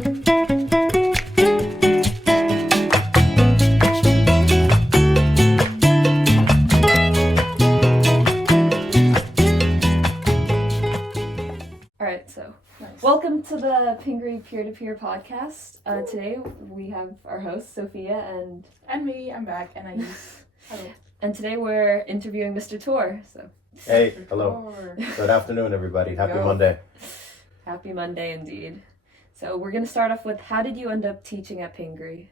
Welcome to the Peer2Peer podcast. Today we have our hosts, Sophia and me. I'm back, Anaïs. Hello. And today we're interviewing Mr. Toor. Hey, hello. Good afternoon, everybody. Happy Monday. Happy Monday, indeed. So we're going to start off with, how did you end up teaching at Pingree?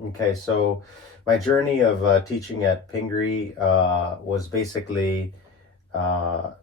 Okay, so my journey of teaching at Pingree was basically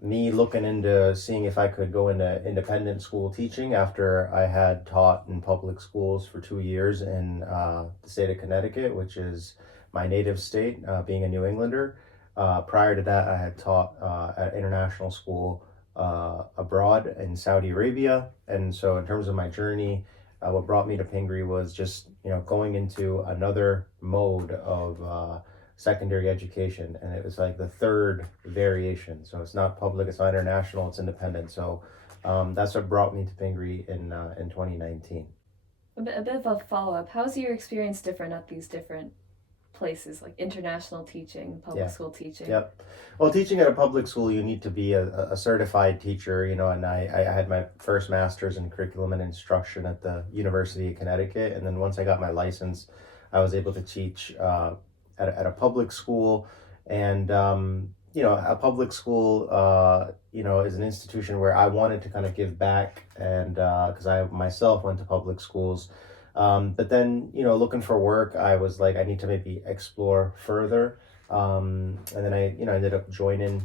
me looking into seeing if I could go into independent school teaching after I had taught in public schools for 2 years in the state of Connecticut, which is my native state, being a New Englander. Prior to that, I had taught at international school abroad in Saudi Arabia. And so in terms of my journey, what brought me to Pingree was just, going into another mode of secondary education, and it was like the third variation. So it's not public, it's not international, it's independent. So that's what brought me to Pingree in 2019. A bit of a follow-up. How's your experience different at these different places, like international teaching, public school teaching? Yep. Well, teaching at a public school, you need to be a certified teacher, and I had my first master's in curriculum and instruction at the University of Connecticut. And then once I got my license, I was able to teach at a public school. And a public school is an institution where I wanted to kind of give back, and because I myself went to public schools, but then looking for work, I was like, I need to maybe explore further, and then I ended up joining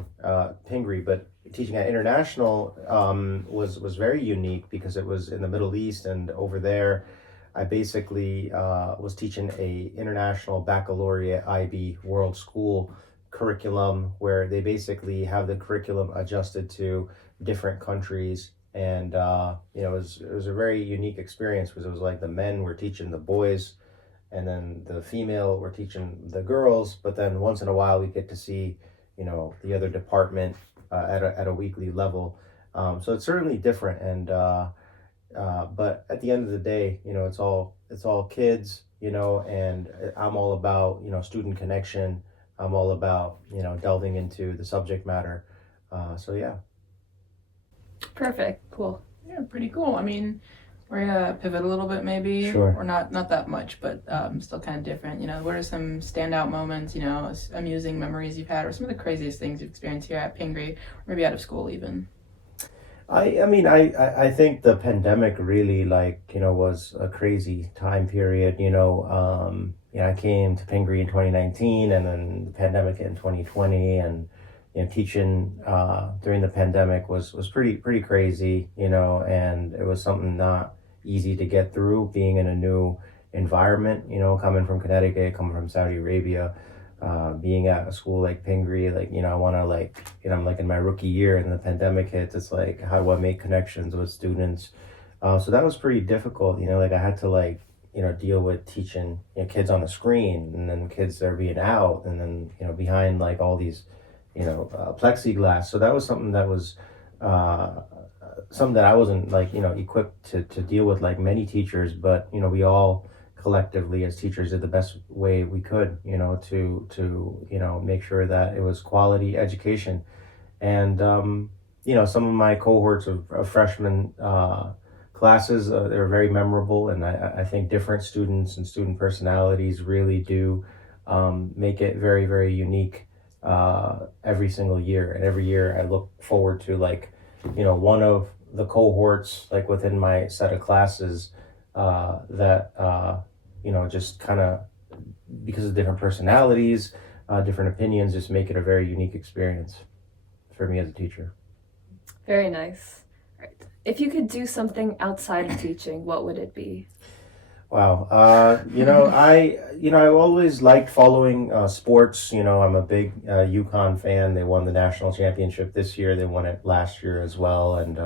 Pingree. But teaching at international was very unique because it was in the Middle East, and over there I basically was teaching a international baccalaureate IB world school curriculum, where they basically have the curriculum adjusted to different countries. And it was a very unique experience, because it was like the men were teaching the boys, and then the female were teaching the girls. But then once in a while we get to see the other department at a weekly level. So it's certainly different. And but at the end of the day, it's all kids, and I'm all about, student connection. I'm all about, delving into the subject matter. So yeah. Perfect. Cool. Yeah, pretty cool. I mean, we're gonna pivot a little bit, maybe. Sure. Or not that much, but still kind of different. What are some standout moments, amusing memories you've had, or some of the craziest things you've experienced here at Pingree, or maybe out of school even? I think the pandemic really was a crazy time period. I came to Pingree in 2019, and then the pandemic hit in 2020, and teaching during the pandemic was pretty crazy, and it was something not easy to get through, being in a new environment, coming from Connecticut, coming from Saudi Arabia, being at a school like Pingree, I want to I'm in my rookie year, and the pandemic hits. It's like, how do I make connections with students? So that was pretty difficult. I had to deal with teaching kids on the screen, and then kids that are being out, and then behind all these plexiglass. So that was something that was something that I wasn't equipped to deal with, like many teachers. But we all collectively as teachers did the best way we could, to make sure that it was quality education. And some of my cohorts of freshman classes, they're very memorable, and I think different students and student personalities really do make it very, very unique every single year. And every year I look forward to one of the cohorts within my set of classes that just kind of, because of different personalities, different opinions, just make it a very unique experience for me as a teacher. Very nice. Right. If you could do something outside of teaching, what would it be? Wow. I always liked following sports. I'm a big UConn fan. They won the national championship this year. They won it last year as well. And,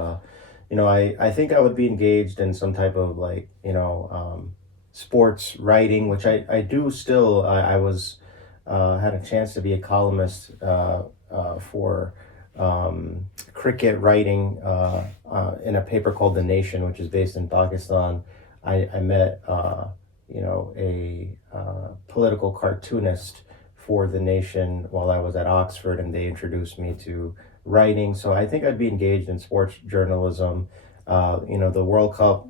I think I would be engaged in some type of sports writing, which I do still. I was had a chance to be a columnist for cricket writing in a paper called The Nation, which is based in Pakistan. I met, a political cartoonist for The Nation while I was at Oxford, and they introduced me to writing. So I think I'd be engaged in sports journalism. The World Cup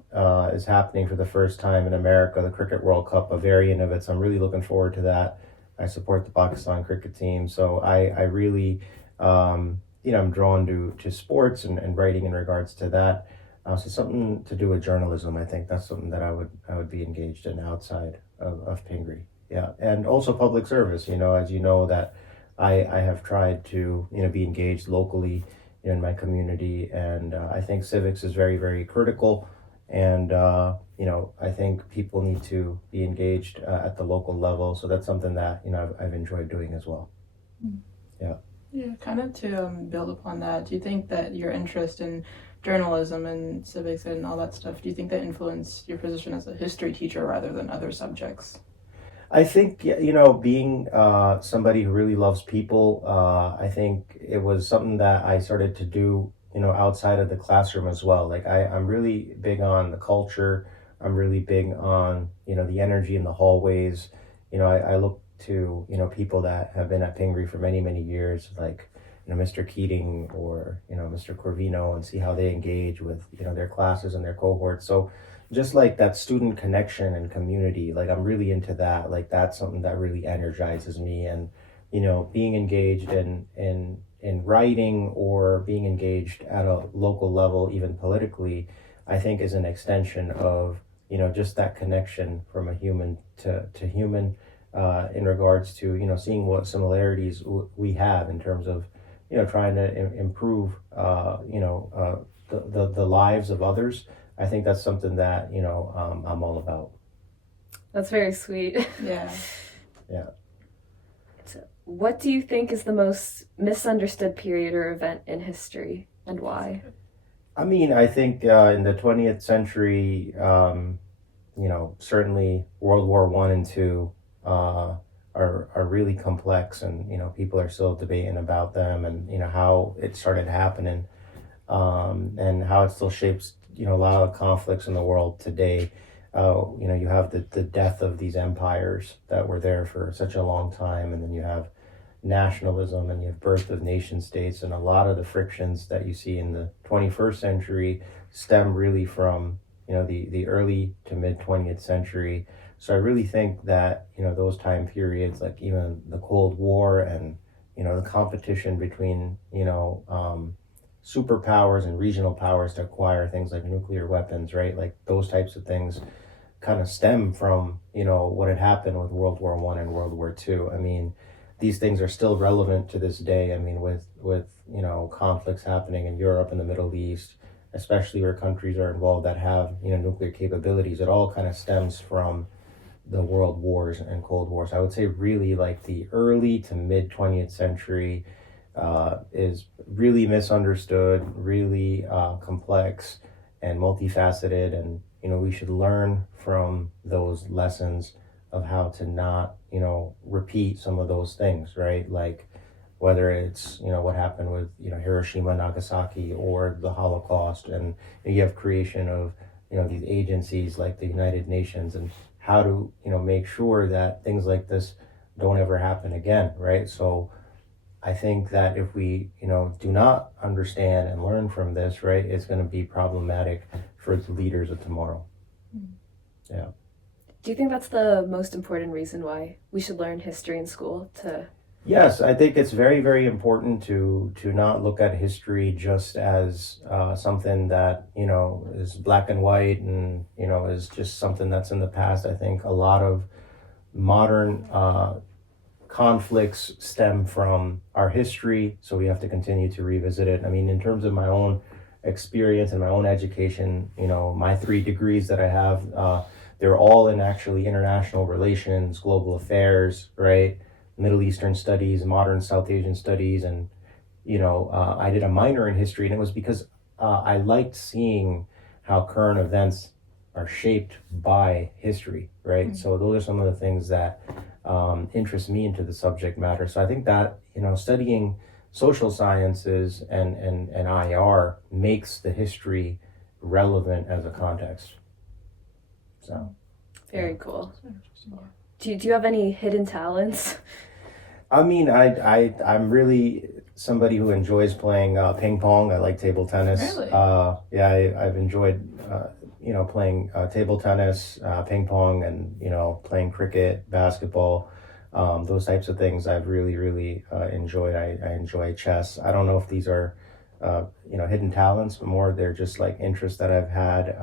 is happening for the first time in America, the Cricket World Cup, a variant of it. So I'm really looking forward to that. I support the Pakistan cricket team. So I really, I'm drawn to sports and writing in regards to that. So something to do with journalism, I think that's something that I would be engaged in outside of Pingree. Yeah, and also public service. As you know, that I have tried to be engaged locally in my community, and I think civics is very, very critical. And I think people need to be engaged at the local level. So that's something that I've enjoyed doing as well. Yeah. Yeah, kind of to build upon that, do you think that your interest in journalism and civics and all that stuff, do you think that influenced your position as a history teacher rather than other subjects? I think, being somebody who really loves people, I think it was something that I started to do, outside of the classroom as well. Like I'm really big on the culture. I'm really big on, the energy in the hallways. I look to, people that have been at Pingree for many, many years, like, Mr. Keating or, Mr. Corvino, and see how they engage with, their classes and their cohorts. So just like that student connection and community, like I'm really into that. Like that's something that really energizes me. And, being engaged in writing or being engaged at a local level, even politically, I think is an extension of, just that connection from a human to human, in regards to, seeing what similarities we have in terms of, trying to improve, the lives of others. I think that's something that, I'm all about. That's very sweet. Yeah. Yeah. So what do you think is the most misunderstood period or event in history, and why? I mean, I think in the 20th century, certainly World War I and II are really complex, and people are still debating about them, and how it started happening, and how it still shapes a lot of conflicts in the world today. You have the death of these empires that were there for such a long time, and then you have nationalism, and you have birth of nation states, and a lot of the frictions that you see in the 21st century stem really from the early to mid 20th century. So I really think that those time periods, like even the Cold War and the competition between superpowers and regional powers to acquire things like nuclear weapons, right? Like those types of things kind of stem from what had happened with World War I and World War II. I mean, these things are still relevant to this day. I mean, with conflicts happening in Europe and the Middle East, especially where countries are involved that have nuclear capabilities, it all kind of stems from the world wars and Cold Wars. I would say really like the early to mid 20th century is really misunderstood, really complex and multifaceted, and we should learn from those lessons of how to not repeat some of those things, right? Like whether it's what happened with Hiroshima, Nagasaki, or the Holocaust, and you have creation of these agencies like the United Nations, and how to make sure that things like this don't ever happen again, right? So I think that if we do not understand and learn from this, right, it's going to be problematic for the leaders of tomorrow. Yeah. Do you think that's the most important reason why we should learn history in school? Yes, I think it's very, very important to not look at history just as something that is black and white and is just something that's in the past. I think a lot of modern conflicts stem from our history, so we have to continue to revisit it. I mean, in terms of my own experience and my own education, my 3 degrees that I have, they're all in actually international relations, global affairs, right? Middle Eastern studies, modern South Asian studies, and I did a minor in history, and it was because I liked seeing how current events are shaped by history, right? Mm-hmm. So those are some of the things that interest me into the subject matter. So I think that studying social sciences and IR makes the history relevant as a context. So Very cool. So interesting, yeah. Do you have any hidden talents? I mean, I'm really somebody who enjoys playing ping pong. I like table tennis. Really? Yeah, I've enjoyed playing table tennis, ping pong, and playing cricket, basketball. Those types of things I've really enjoyed. I enjoy chess. I don't know if these are hidden talents, but more they're just like interests that I've had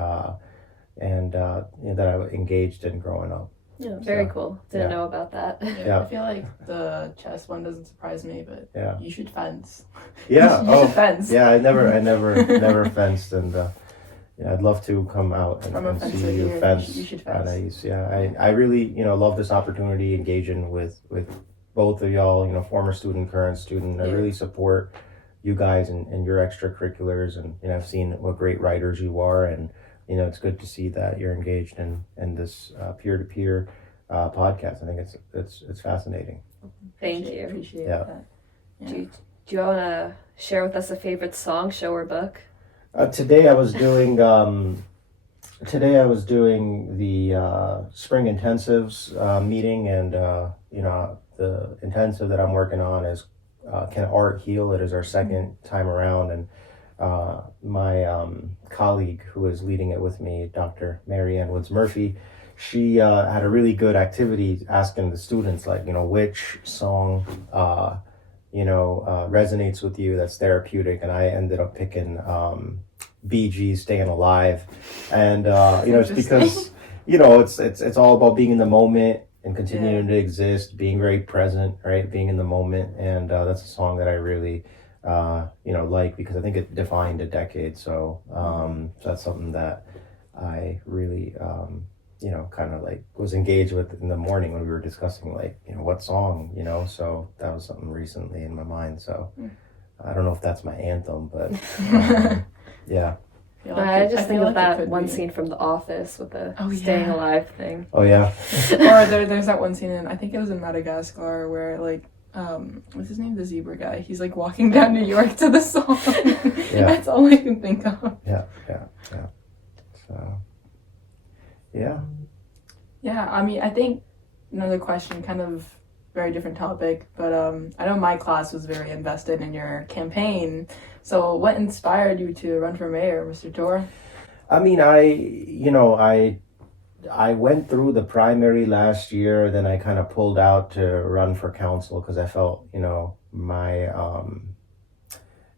and that I engaged in growing up. Yeah, very So, cool. Didn't yeah. know about that. Yeah. I feel like the chess one doesn't surprise me, but Yeah. you should fence. Yeah. You should fence. Yeah. I never fenced, and I'd love to come out From a and fencer see you here, fence. you should fence. Anaïs. Yeah. I really love this opportunity, engaging with both of y'all. Former student, current student. I Yeah. really support you guys and your extracurriculars, and I've seen what great writers you are, and it's good to see that you're engaged in this peer-to-peer podcast. I think it's fascinating. Thank you. Appreciate Yeah. that. Yeah. Do you want to share with us a favorite song, show, or book? Today I was doing the spring intensives meeting, and the intensive that I'm working on is Can Art Heal? It is our second time around, and my colleague who is leading it with me, Dr. Marianne Woods Murphy, she had a really good activity asking the students, like, which song resonates with you, that's therapeutic, and I ended up picking Bee Gees, Staying Alive, and it's because it's all about being in the moment and continuing to exist, being very present, right, being in the moment, and that's a song that I really like, because I think it defined a decade. So that's something that I really kind of like was engaged with in the morning when we were discussing, like, what song, so that was something recently in my mind. So I don't know if that's my anthem, but yeah. I just think of that one scene from The Office with the staying alive thing. Oh yeah. Or there's that one scene I think it was in Madagascar, where like what's his name, the zebra guy, he's like walking down New York to the song. That's all I can think of. Yeah. So yeah, I mean, I think another question, kind of very different topic, but I know my class was very invested in your campaign. So what inspired you to run for mayor, Mr. Toor? I mean, I went through the primary last year, then I kind of pulled out to run for council because I felt, my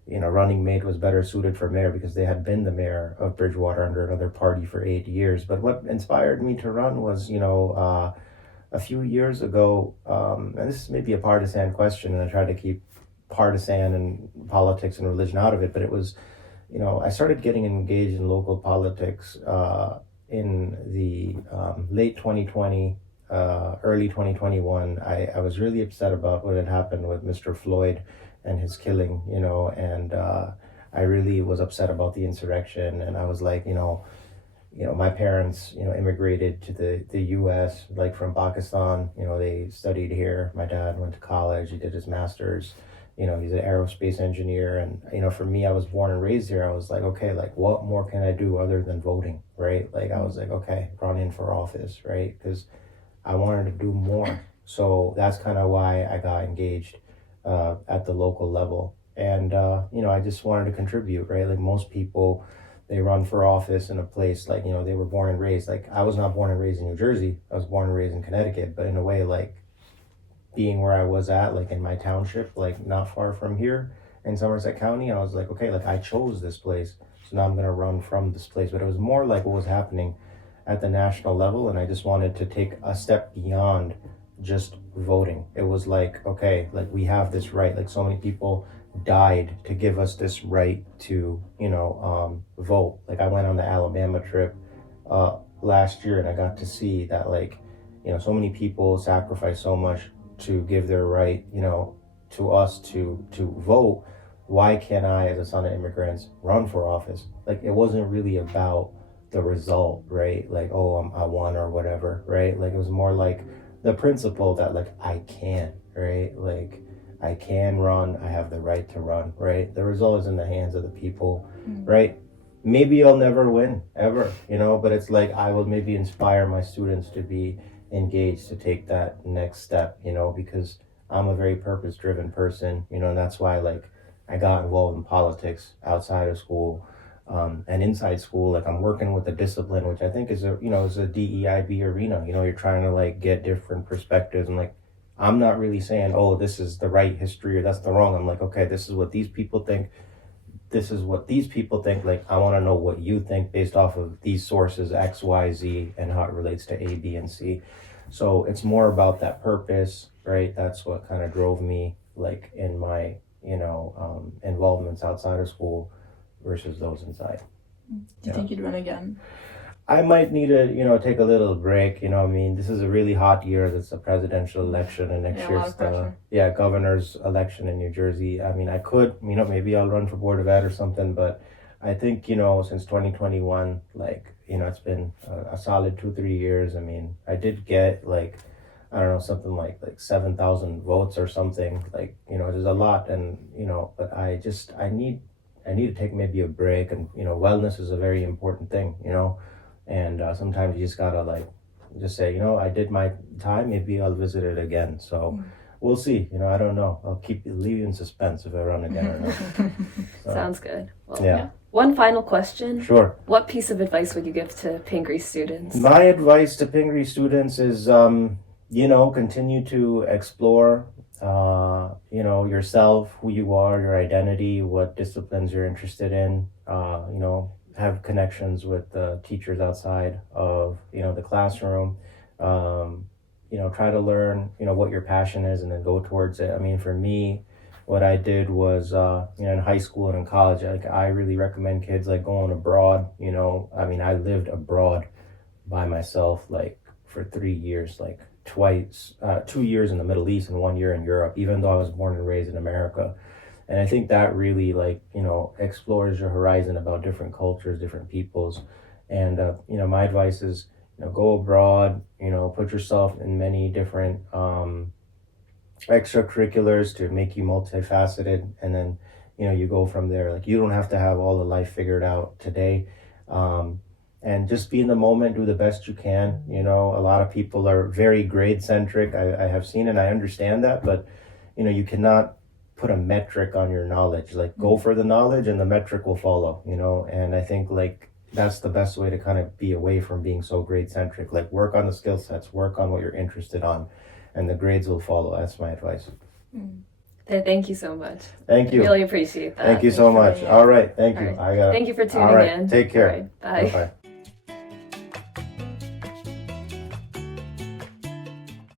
running mate was better suited for mayor because they had been the mayor of Bridgewater under another party for 8 years. But what inspired me to run was, a few years ago, and this is maybe a partisan question, and I tried to keep partisan and politics and religion out of it, but it was, I started getting engaged in local politics in the late 2020, early 2021. I was really upset about what had happened with Mr. Floyd and his killing, and I really was upset about the insurrection, and I was like, my parents, immigrated to the U.S., like from Pakistan. They studied here. My dad went to college. He did his master's. He's an aerospace engineer. And, for me, I was born and raised here. I was like, okay, like, what more can I do other than voting, right? Like, I was like, okay, run in for office, right? Because I wanted to do more. So that's kind of why I got engaged at the local level. And, I just wanted to contribute, right? Like most people, they run for office in a place like, they were born and raised. Like, I was not born and raised in New Jersey. I was born and raised in Connecticut. But in a way, like, being where I was at, like in my township, like not far from here in Somerset County, I was like, okay, like I chose this place. So now I'm going to run from this place. But it was more like what was happening at the national level. And I just wanted to take a step beyond just voting. It was like, okay, like we have this right. Like so many people died to give us this right to, vote. Like I went on the Alabama trip last year, and I got to see that, like, so many people sacrifice so much to give their right, to us to vote. Why can't I, as a son of immigrants, run for office? Like, it wasn't really about the result, right? Like, oh, I won or whatever, right? Like, it was more like the principle that, like, I can, right? Like, I can run, I have the right to run, right? The result is in the hands of the people, right? maybe I'll never win ever, you know, but it's like I will maybe inspire my students to be engaged, to take that next step, you know, because I'm a very purpose driven person, you know, and that's why like I got involved in politics outside of school. And inside school, like I'm working with a discipline, which I think is a, you know, is a DEIB arena. You know, you're trying to like get different perspectives, and like I'm not really saying, oh, this is the right history or that's the wrong. I'm like, okay, this is what these people think. This is what these people think. Like, I want to know what you think based off of these sources, X, Y, Z, and how it relates to A, B, and C. So it's more about that purpose, right? That's what kind of drove me, like in my, you know, involvements outside of school versus those inside. Do you think you'd run again? I might need to, you know, take a little break. You know, I mean, this is a really hot year. It's a presidential election, and next year's the governor's election in New Jersey. I mean, I could, you know, maybe I'll run for board of ed or something, but I think, you know, since 2021, like, you know, it's been a solid 2-3 years. I mean, I did get like, I don't know, something like 7,000 votes or something. Like, you know, there's a lot, and you know, but I need to take maybe a break, and you know, wellness is a very important thing, you know. And sometimes you just gotta like just say, you know, I did my time, maybe I'll visit it again. So we'll see, you know, I don't know, I'll leave you in suspense if I run again or not. So, sounds good. Well, yeah. One final question. Sure. What piece of advice would you give to Pingree students? My advice to Pingree students is you know, continue to explore you know, yourself, who you are, your identity, what disciplines you're interested in, you know, have connections with teachers outside of, you know, the classroom. You know, try to learn, you know, what your passion is and then go towards it. I mean, for me, what I did was, you know, in high school and in college, like, I really recommend kids like going abroad. You know, I mean, I lived abroad by myself like for 3 years, like twice, 2 years in the Middle East and 1 year in Europe, even though I was born and raised in America. And I think that really, like, you know, explores your horizon about different cultures, different peoples. And, you know, my advice is, you know, go abroad, you know, put yourself in many different extracurriculars to make you multifaceted. And then, you know, you go from there. Like, you don't have to have all the life figured out today. And just be in the moment, do the best you can. You know, a lot of people are very grade centric. I have seen and I understand that, but, you know, you cannot put a metric on your knowledge. Like, go for the knowledge and the metric will follow, you know. And I think like that's the best way to kind of be away from being so grade centric. Like, work on the skill sets, work on what you're interested on, and the grades will follow. That's my advice. Thank you so much. Thank you. Really appreciate that. Thank you so much. All right. Thank you. Thank you for tuning in. Take care. All right. Bye. Bye-bye.